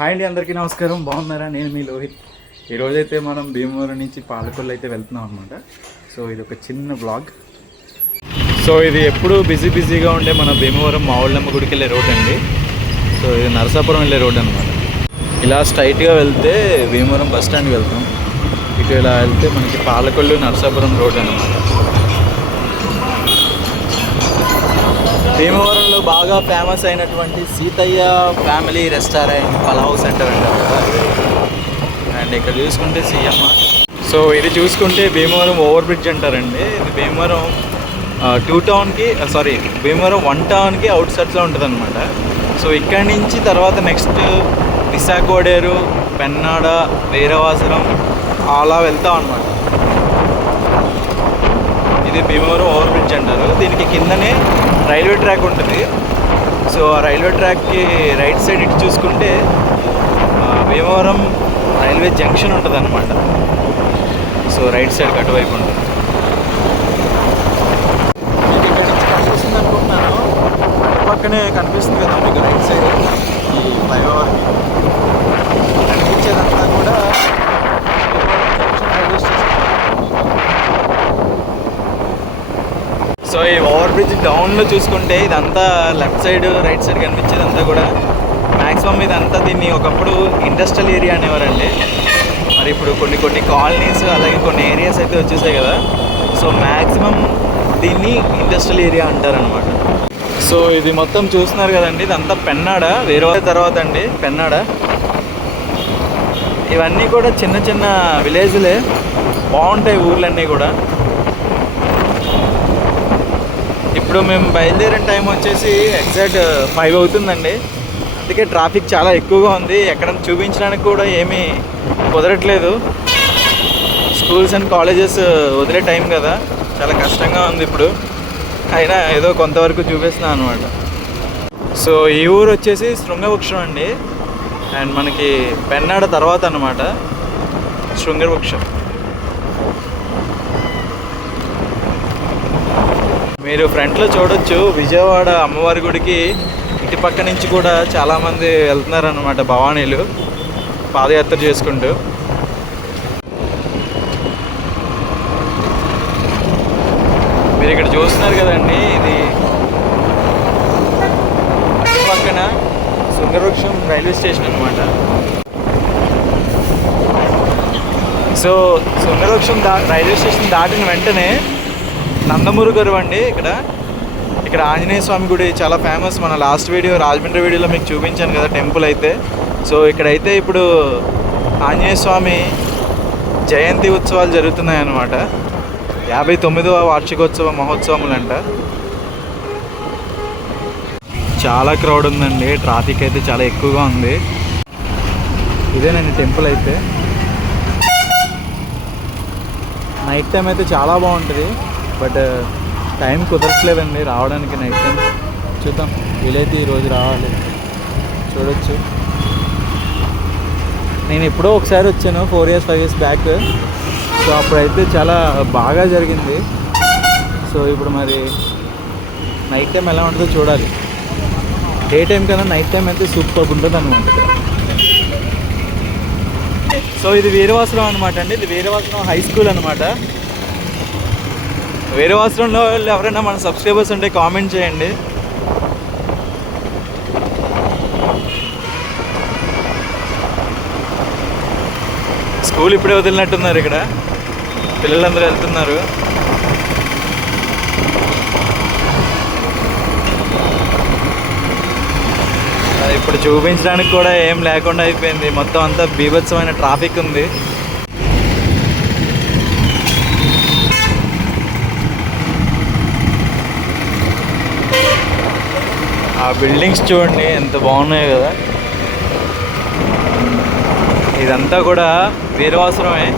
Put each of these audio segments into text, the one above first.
Hi అండి, అందరికీ నమస్కారం. బాగున్నారా? నేను మీ లోహిత్. ఈరోజైతే మనం భీమవరం నుంచి పాలకొల్లు అయితే వెళ్తున్నాం అనమాట. సో ఇది ఒక చిన్న బ్లాగ్. సో ఇది ఎప్పుడు బిజీగా ఉండే మన భీమవరం మావుళ్ళమ్మ గుడికి వెళ్ళే రోడ్ అండి. సో ఇది నరసాపురం వెళ్ళే రోడ్ అనమాట. ఇలా స్ట్రైట్గా వెళ్తే భీమవరం బస్ స్టాండ్కి వెళ్తాం. ఇటు ఇలా వెళ్తే మనకి పాలకొల్లు నరసాపురం రోడ్ అనమాట. భీమవరంలో బాగా ఫేమస్ అయినటువంటి Seethayya family restaurant pulao centre అంటారు కదా. అండ్ ఇక్కడ చూసుకుంటే సిఎంఆర్. సో ఇది చూసుకుంటే భీమవరం ఓవర్ బ్రిడ్జ్ అంటారండి. ఇది భీమవరం భీమవరం 1 టౌన్కి అవుట్ సైడ్స్లో ఉంటుంది అనమాట. సో ఇక్కడి నుంచి తర్వాత నెక్స్ట్ విశాఖోడేరు, పెన్నాడ, వీరవాసరం అలా వెళ్తాం అనమాట. ఇది భీమవరం ఓవర్ బ్రిడ్జ్ అంటారు. దీనికి కిందనే రైల్వే ట్రాక్ ఉంటుంది. సో ఆ రైల్వే ట్రాక్కి రైట్ సైడ్ ఇటు చూసుకుంటే భీమవరం రైల్వే జంక్షన్ ఉంటుంది అనమాట. సో రైట్ సైడ్ అటువైపు ఉంటుంది. మీకు ఇక్కడ నుంచి కనిపిస్తుంది అనుకుంటున్నాను. పక్కనే కనిపిస్తుంది కదా మీకు రైట్ సైడ్ ఈ ఫ్లైఓవర్ కనిపించేదంతా కూడా రైల్వే స్టేషన్. సో ఈ ఓవర్ బ్రిడ్జ్ డౌన్లో చూసుకుంటే ఇదంతా లెఫ్ట్ సైడ్ రైట్ సైడ్ కనిపించేదంతా కూడా మ్యాక్సిమం ఇదంతా దీన్ని ఒకప్పుడు ఇండస్ట్రియల్ ఏరియా అనేవారండి. మరి ఇప్పుడు కొన్ని కాలనీస్ అలాగే కొన్ని ఏరియాస్ అయితే వచ్చేసాయి కదా. సో మ్యాక్సిమం దీన్ని ఇండస్ట్రియల్ ఏరియా అంటారనమాట. సో ఇది మొత్తం చూస్తున్నారు కదండి, ఇదంతా పెన్నాడ. వేరే తర్వాత అండి పెన్నాడ. ఇవన్నీ కూడా చిన్న చిన్న విలేజ్లే, బాగుంటాయి ఊర్లన్నీ కూడా. ఇప్పుడు మేము బయలుదేరిన టైం వచ్చేసి ఎగ్జాక్ట్ 5 అవుతుందండి. అందుకే ట్రాఫిక్ చాలా ఎక్కువగా ఉంది. ఎక్కడ చూపించడానికి కూడా ఏమీ కుదరట్లేదు. స్కూల్స్ అండ్ కాలేజెస్ వదిలే టైం కదా, చాలా కష్టంగా ఉంది ఇప్పుడు. అయినా ఏదో కొంతవరకు చూపిస్తున్నాను అనమాట. సో ఈ ఊరు వచ్చేసి శృంగవృక్షం అండి. అండ్ మనకి పెన్నాడ తర్వాత అనమాట శృంగవృక్షం. మీరు ఫ్రంట్లో చూడొచ్చు విజయవాడ అమ్మవారి గుడికి ఇటు పక్క నుంచి కూడా చాలామంది వెళ్తున్నారనమాట, భవానీలు పాదయాత్ర చేసుకుంటూ. మీరు ఇక్కడ చూస్తున్నారు కదండి, ఇది ఇటు పక్కన శృంగవృక్షం రైల్వే స్టేషన్ అనమాట. సో శృంగవృక్షం రైల్వే స్టేషన్ దాటిన వెంటనే నందమూరి గారు అండి. ఇక్కడ ఆంజనేయ స్వామి గుడి చాలా ఫేమస్. మన లాస్ట్ వీడియో రాజమండ్రి వీడియోలో మీకు చూపించాను కదా టెంపుల్ అయితే. సో ఇక్కడైతే ఇప్పుడు ఆంజనేయ స్వామి జయంతి ఉత్సవాలు జరుగుతున్నాయి అన్నమాట. 59వ వార్షికోత్సవ మహోత్సవములు అంట. చాలా క్రౌడ్ ఉందండి, ట్రాఫిక్ అయితే చాలా ఎక్కువగా ఉంది. ఇదేనండి టెంపుల్ అయితే. నైట్ టైం అయితే చాలా బాగుంటుంది, బట్ టైం కుదరట్లేదండి రావడానికి నైట్ టైం. చూద్దాం, వీలైతే ఈరోజు రావాలి. చూడొచ్చు, నేను ఎప్పుడో ఒకసారి వచ్చాను 4 years 5 years బ్యాక్. సో అప్పుడైతే చాలా బాగా జరిగింది. సో ఇప్పుడు మరి నైట్ టైం ఎలా ఉంటుందో చూడాలి. డే టైం కన్నా నైట్ టైం అయితే సూపర్ ఉంటుంది అనమాట ఇక్కడ. సో ఇది వీరవాసరం అనమాట అండి. ఇది వీరవాసరం హై స్కూల్ అనమాట. వీరవాసరంలో ఎవరైనా మన సబ్స్క్రైబర్స్ ఉంటే కామెంట్ చేయండి. స్కూల్ ఇప్పుడే వదిలినట్టున్నారు, ఇక్కడ పిల్లలందరూ వెళ్తున్నారు. ఇప్పుడు చూపించడానికి కూడా ఏం లేకుండా అయిపోయింది. మొత్తం అంతా బీభత్సమైన ట్రాఫిక్ ఉంది. ఆ బిల్డింగ్స్ చూడండి ఎంత బాగున్నాయి కదా. ఇదంతా కూడా వీరవాసరమే.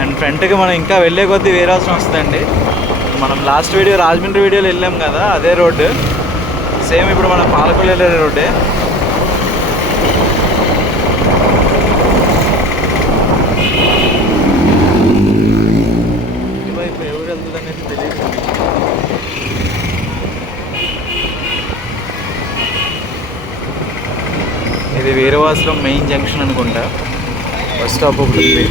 అండ్ ఫ్రంట్కి మనం ఇంకా వెళ్ళే కొద్దీ వీరవాసరం వస్తుందండి. మనం లాస్ట్ వీడియో రాజమండ్రి వీడియోలో వెళ్ళాం కదా, అదే రోడ్డు సేమ్ ఇప్పుడు మనం పాలకొల్లు వెళ్ళే రోడ్డే. ఇటువైపు ఎవరు వెళ్తుంది అనేది తెలియదు. ఇది వీరవాసరం శ్రీనివాసరావు మెయిన్ జంక్షన్ అనుకుంటా, బస్ స్టాప్ ఒకటి ఉంది.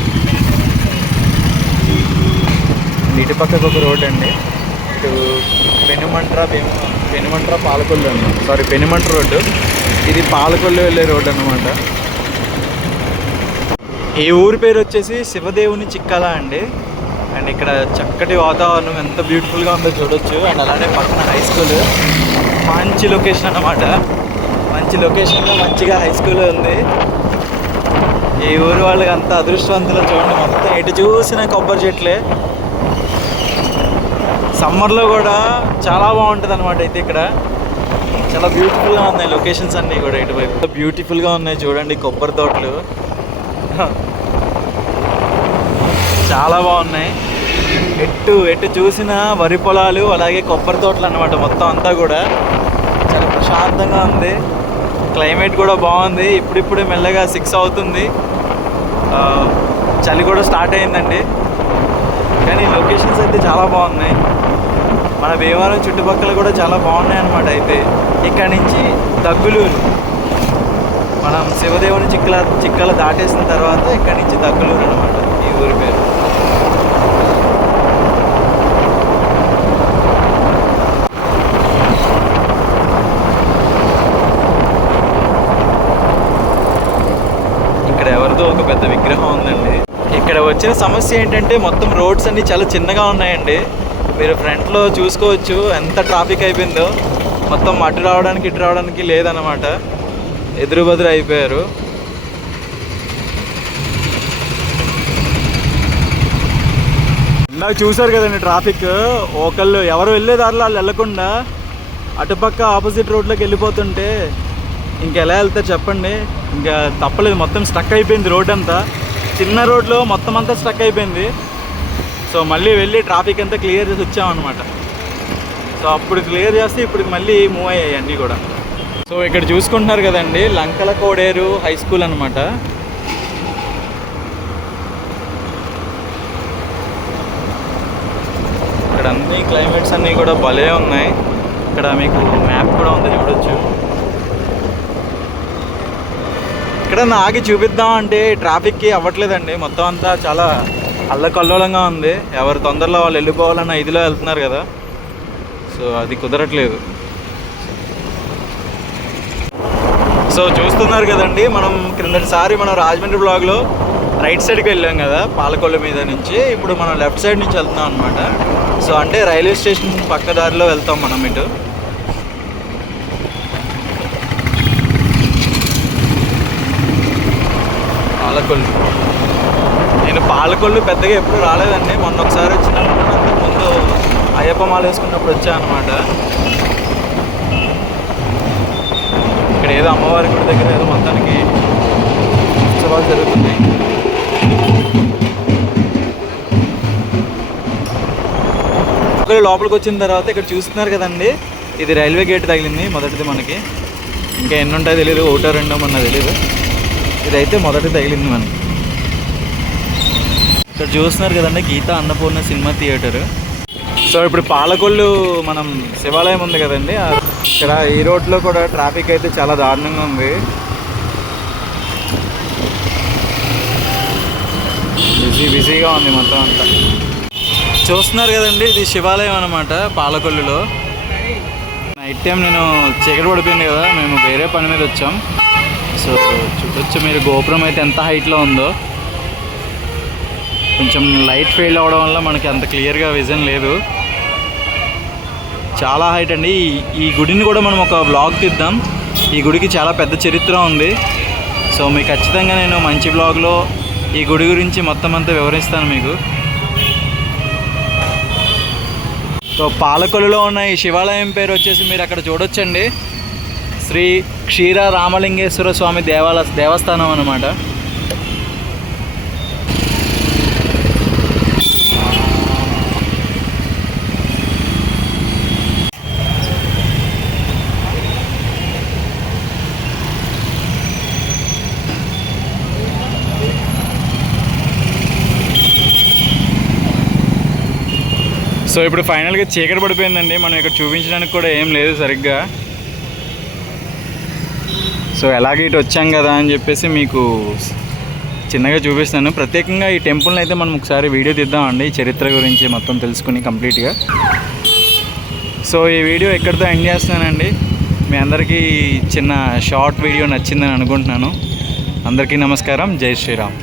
ఇటు పక్కకు ఒక రోడ్ అండి, ఇటు పెనుమంట్ర పాలకొల్లు అన్నమాట. సారీ, పెనుమంట్ర రోడ్డు, ఇది పాలకొల్లు వెళ్ళే రోడ్డు అన్నమాట. ఈ ఊరి పేరు వచ్చేసి శివదేవుని చిక్కాల అండి. అండ్ ఇక్కడ చక్కటి వాతావరణం ఎంత బ్యూటిఫుల్గా ఉందో చూడొచ్చు. అండ్ అలానే పక్కన హై స్కూల్, మంచి లొకేషన్ అన్నమాట. మంచి లొకేషన్లో మంచిగా హై స్కూల్ ఉంది. ఈ ఊరు వాళ్ళకి అంత అదృష్టవంతులు చూడండి, మొత్తం ఎటు చూసిన కొబ్బరి చెట్లే. సమ్మర్లో కూడా చాలా బాగుంటుంది అనమాట. అయితే ఇక్కడ చాలా బ్యూటిఫుల్గా ఉన్నాయి లొకేషన్స్ అన్నీ కూడా, ఇటువైపు బ్యూటిఫుల్గా ఉన్నాయి చూడండి. కొబ్బరి తోటలు చాలా బాగున్నాయి. ఎటు చూసిన వరి పొలాలు, అలాగే కొబ్బరి తోటలు అన్నమాట. మొత్తం అంతా కూడా చాలా ప్రశాంతంగా ఉంది. క్లైమేట్ కూడా బాగుంది. ఇప్పుడిప్పుడే మెల్లగా 6 అవుతుంది, చలి కూడా స్టార్ట్ అయిందండి. కానీ లొకేషన్స్ అయితే చాలా బాగున్నాయి. మన భీమవరం చుట్టుపక్కల కూడా చాలా బాగున్నాయి అన్నమాట. అయితే ఇక్కడ నుంచి దగ్గులూరు, మనం శివదేవుని చిక్కల దాటేసిన తర్వాత ఇక్కడ నుంచి దగ్గులూరు అనమాట ఈ ఊరి పేరు. ఇక్కడ ఎవరిదో ఒక పెద్ద విగ్రహం ఉందండి. ఇక్కడ వచ్చిన సమస్య ఏంటంటే మొత్తం రోడ్స్ అన్నీ చాలా చిన్నగా ఉన్నాయండి. మీరు ఫ్రంట్లో చూసుకోవచ్చు ఎంత ట్రాఫిక్ అయిపోయిందో. మొత్తం అటు రావడానికి ఇటు రావడానికి లేదన్నమాట, ఎదురు బదురు అయిపోయారు. ఇందాక చూసారు కదండి ట్రాఫిక్. ఒకళ్ళు ఎవరు వెళ్ళే దారిలో వాళ్ళు వెళ్ళకుండా అటుపక్క ఆపోజిట్ రోడ్లోకి వెళ్ళిపోతుంటే ఇంకెలా వెళ్తారు చెప్పండి. ఇంకా తప్పలేదు, మొత్తం స్టక్ అయిపోయింది రోడ్ అంతా. చిన్న రోడ్లో మొత్తం అంతా స్టక్ అయిపోయింది. సో మళ్ళీ వెళ్ళి ట్రాఫిక్ అంతా క్లియర్ చేసి వచ్చామన్నమాట. సో అప్పుడు క్లియర్ చేస్తే ఇప్పుడు మళ్ళీ మూవ్ అయ్యాయి అన్నీ కూడా. సో ఇక్కడ చూసుకుంటున్నారు కదండి, లంకల కోడేరు హై స్కూల్ అనమాట. ఇక్కడ అన్ని క్లైమేట్స్ అన్నీ కూడా భలే ఉన్నాయి. ఇక్కడ మీకు మ్యాప్ కూడా ఉంది చూడొచ్చు. ఇక్కడ ఆగి చూపిద్దాం అంటే ట్రాఫిక్కి అవ్వట్లేదండి. మొత్తం అంతా చాలా అల్లకల్లోలంగా ఉంది. ఎవరు తొందరలో వాళ్ళు వెళ్ళిపోవాలన్న ఇదిలో వెళ్తున్నారు కదా, సో అది కుదరట్లేదు. సో చూస్తున్నారు కదండి, మనం క్రిందటిసారి మనం రాజమండ్రి బ్లాగ్లో రైట్ సైడ్కి వెళ్ళాం కదా పాలకొల్లు మీద నుంచి. ఇప్పుడు మనం లెఫ్ట్ సైడ్ నుంచి వెళ్తున్నాం అనమాట. సో అంటే రైల్వే స్టేషన్ పక్క దారిలో వెళ్తాం మనం ఇటు. పాలకొల్లు, నేను పాలకొల్లు పెద్దగా ఎప్పుడు రాలేదండి. మొన్న ఒకసారి వచ్చినప్పుడు, అంతకుముందు అయ్యప్ప మాల వేసుకున్నప్పుడు వచ్చాను అనమాట. ఇక్కడ ఏదో అమ్మవారి గుడి దగ్గర ఏదో మొత్తానికి ఉత్సవాలు జరుగుతున్నాయి. లోపలికి వచ్చిన తర్వాత ఇక్కడ చూస్తున్నారు కదండి, ఇది రైల్వే గేట్ తగిలింది మొదటిది. మనకి ఇంకా ఎన్ని ఉంటాయో తెలియదు, 1 2 మొన్న తెలియదు. ఇదైతే మొదటి తగిలింది మనకి. ఇక్కడ చూస్తున్నారు కదండి, Geetha Annapurna cinema theatre. So ఇప్పుడు పాలకొల్లు మనం శివాలయం ఉంది కదండి, ఇక్కడ ఈ రోడ్లో కూడా ట్రాఫిక్ అయితే చాలా దారుణంగా ఉంది. బిజీగా ఉంది మొత్తం అంతా. చూస్తున్నారు కదండి, ఇది శివాలయం అనమాట పాలకొల్లులో. నైట్ టైం నేను చీకటి పడిపోయింది కదా, మేము వేరే పని మీద వచ్చాం. సో చూడొచ్చు మీరు, గోపురం అయితే ఎంత హైట్లో ఉందో. కొంచెం లైట్ ఫెయిల్ అవ్వడం వల్ల మనకి అంత క్లియర్గా విజన్ లేదు. చాలా హైట్ అండి. ఈ గుడిని కూడా మనం ఒక బ్లాగ్ తీద్దాం. ఈ గుడికి చాలా పెద్ద చరిత్ర ఉంది. సో మీకు ఖచ్చితంగా నేను మంచి బ్లాగ్లో ఈ గుడి గురించి మొత్తం అంతా వివరిస్తాను మీకు. సో పాలకొల్లులో ఉన్న ఈ శివాలయం పేరు వచ్చేసి మీరు అక్కడ చూడొచ్చండి, శ్రీ క్షీర రామలింగేశ్వర స్వామి దేవస్థానం అన్నమాట. సో ఇప్పుడు ఫైనల్గా చీకటి పడిపోయిందండి. మనం ఇక్కడ చూపించడానికి కూడా ఏం లేదు సరిగ్గా. సో ఎలాగ ఇటు వచ్చాం కదా అని చెప్పేసి మీకు చిన్నగా చూపిస్తాను. ప్రత్యేకంగా ఈ టెంపుల్ని అయితే మనం ఒకసారి వీడియో తీద్దామండి, చరిత్ర గురించి మొత్తం తెలుసుకుని కంప్లీట్గా. సో ఈ వీడియో ఎక్కడితో ఎండ్ చేస్తున్నానండి. మీ అందరికీ చిన్న షార్ట్ వీడియో నచ్చిందని అనుకుంటున్నాను. అందరికీ నమస్కారం. జై శ్రీరామ్.